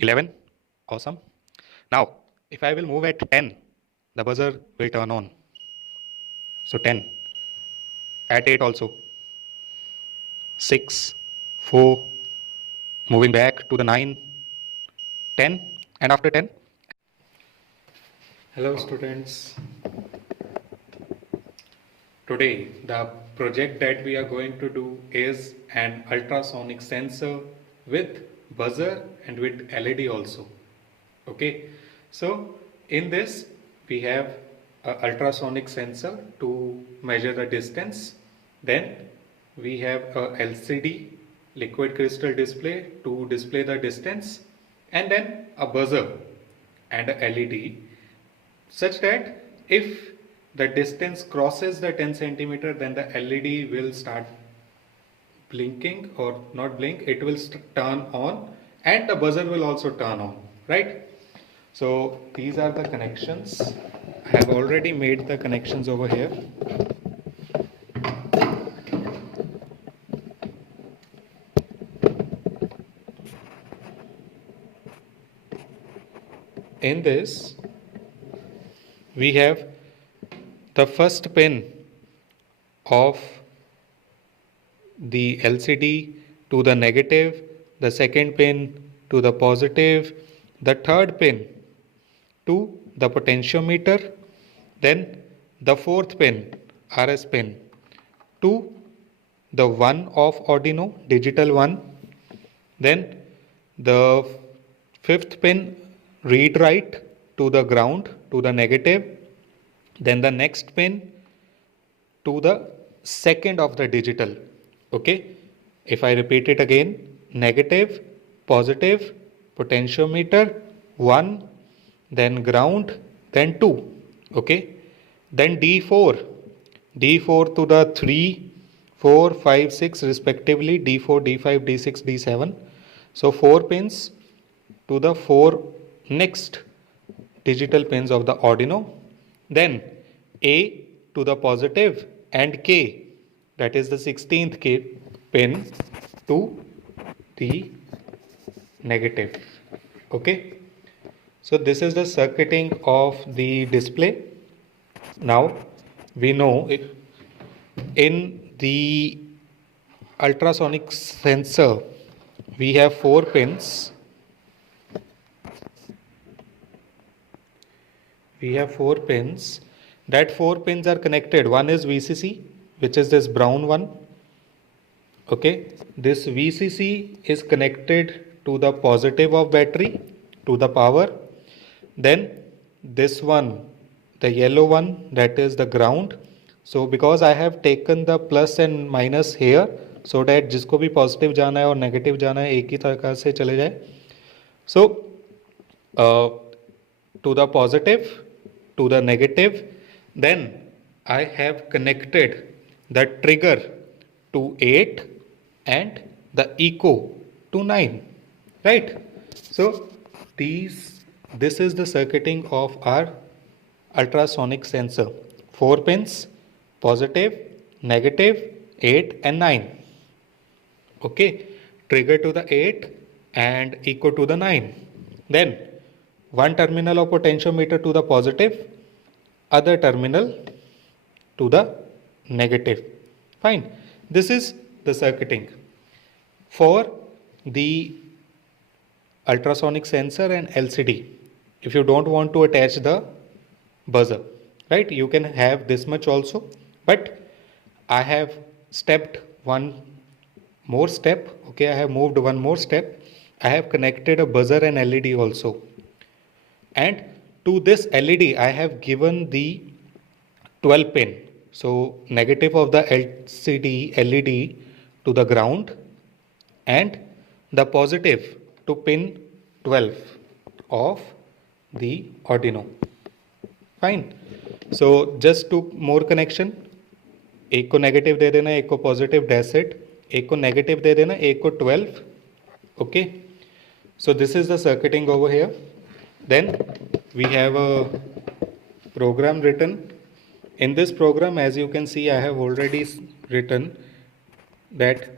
11. Awesome. Now, if I will move at 10, the buzzer will turn on. So 10. At 8 also. 6, 4, moving back to the 9, 10, and after 10. Hello students. Today, the project that we are going to do is an ultrasonic sensor with buzzer and with LED also. Okay, so in this we have a ultrasonic sensor to measure the distance. Then we have a LCD liquid crystal display to display the distance, and then a buzzer and a LED such that if the distance crosses the 10 centimeter, then the LED will start blinking, or not blink, it will turn on, and the buzzer will also turn on, right? So these are the connections. I have already made the connections over here. In this, we have the first pin of the LCD to the negative, the second pin to the positive, the third pin to the potentiometer, then the fourth pin, RS pin, to the 1 of Arduino, digital 1, then the fifth pin read write to the ground, to the negative, then the next pin to the second of the digital. Okay, if I repeat it again, negative, positive, potentiometer 1, then ground, then 2. Okay, then D4 to the 3, 4, 5, 6 respectively, D4, D5, D6, D7. So 4 pins to the 4 next digital pins of the Arduino. Then A to the positive, and K, that is the 16th K pin, to the negative. Okay, so this is the circuiting of the display. Now we know in the ultrasonic sensor we have 4 pins. We have 4 pins. That 4 pins are connected. One is VCC, which is this brown one. Okay, this VCC is connected to the positive of battery, to the power. Then this one, the yellow one, that is the ground. So because I have taken the plus and minus here, so that जिसको भी positive जाना है और negative जाना है एक ही तरह से चले जाए. So to the positive, to the negative, then I have connected the trigger to 8 and the echo to 9, right? So this is the circuiting of our ultrasonic sensor. 4 pins, positive, negative, 8 and 9. Okay, trigger to the 8 and echo to the 9. Then one terminal of potentiometer to the positive, other terminal to the negative. Fine. This is the circuiting for the ultrasonic sensor and LCD. If you don't want to attach the buzzer, right, you can have this much also, but I have stepped one more step. Okay, I have moved one more step. I have connected a buzzer and LED also, and to this LED I have given the 12 pin. So negative of the LCD LED to the ground, and the positive to pin 12 of the Arduino. Fine. So just two more connection. एक को negative दे देना, एक को positive dash it, एक को negative दे देना, एक को 12. Okay, so this is the circuiting over here. Then we have a program written. In this program, as you can see, I have already written that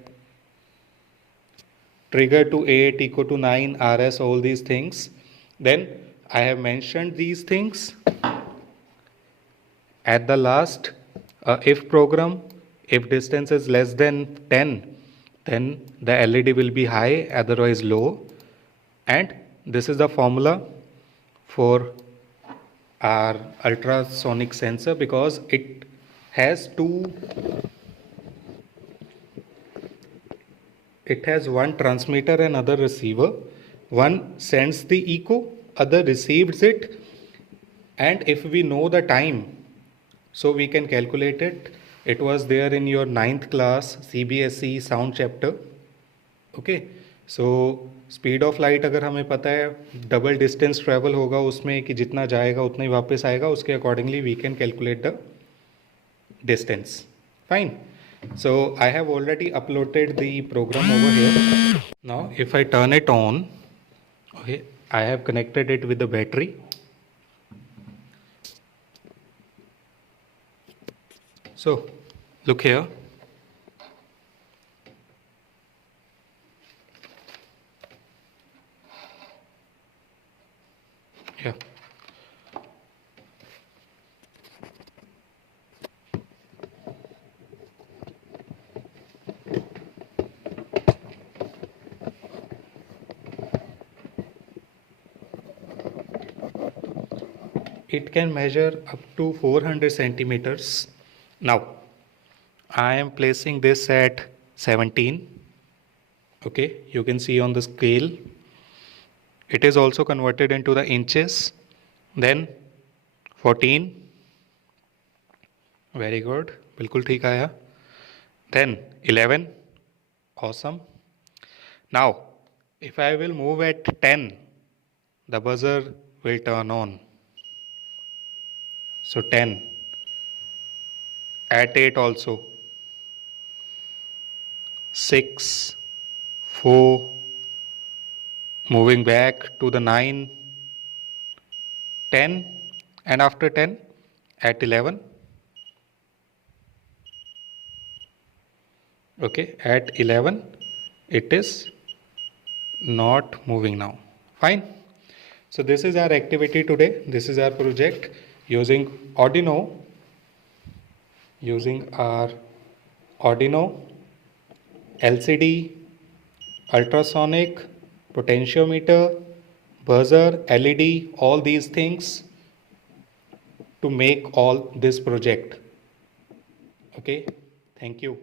trigger to 8 equal to 9 RS, all these things. Then I have mentioned these things. At the last, if program, if distance is less than 10, then the LED will be high, otherwise low. And this is the formula for our ultrasonic sensor, because it has one transmitter and other receiver. One sends the echo, other receives it, and if we know the time, so we can calculate it. It was there in your 9th class CBSE sound chapter. Okay, so speed of light अगर हमें पता है, double distance travel होगा उसमें कि जितना जाएगा उतना ही वापस आएगा, उसके accordingly we can calculate the distance. Fine. So I have already uploaded the program over here. Now if I turn it on, okay, I have connected it with the battery. So look here. Yeah. It can measure up to 400 centimeters. Now I am placing this at 17. Okay, you can see on the scale. It is also converted into the inches. Then 14. Very good. बिल्कुल ठीक आया. Then 11. Awesome. Now if I will move at 10, the buzzer will turn on. So 10. At 8 also. 6, 4, moving back to the 9, 10, and after 10 at 11. Okay, at 11 it is not moving now. Fine. So this is our activity today. This is our project using Arduino, LCD, ultrasonic, potentiometer, buzzer, LED, all these things to make all this project. Okay, thank you.